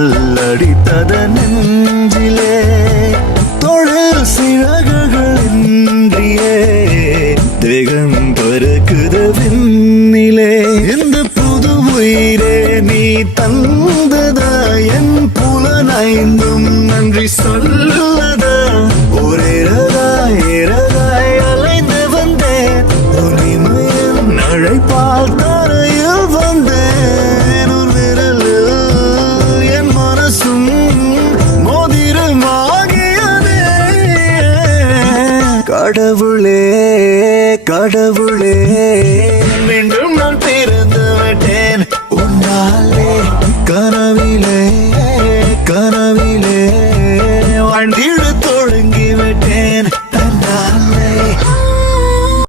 மின்னல் அடித்தத நெஞ்சிலே தொழில் சிறகுகளின்றியே தேகம் பறக்குத விண்ணிலே இந்த புது உயிரே நீ தந்ததா என் புலனைந்தும் நன்றி சொல்லதா ஒரே ரகாய் அலைந்து வந்தேன் உரிமையின் அழைப்பால் தரையில் வந்தேன் ஒரு விரலில் என் மனசும் மோதிரமாகியதே கடவுளே கடவுளே மீண்டும் நான் பிறந்து விட்டேன் உன்னாலே கனவிலே கனவிலே வாழ்ந்திட தொடங்கி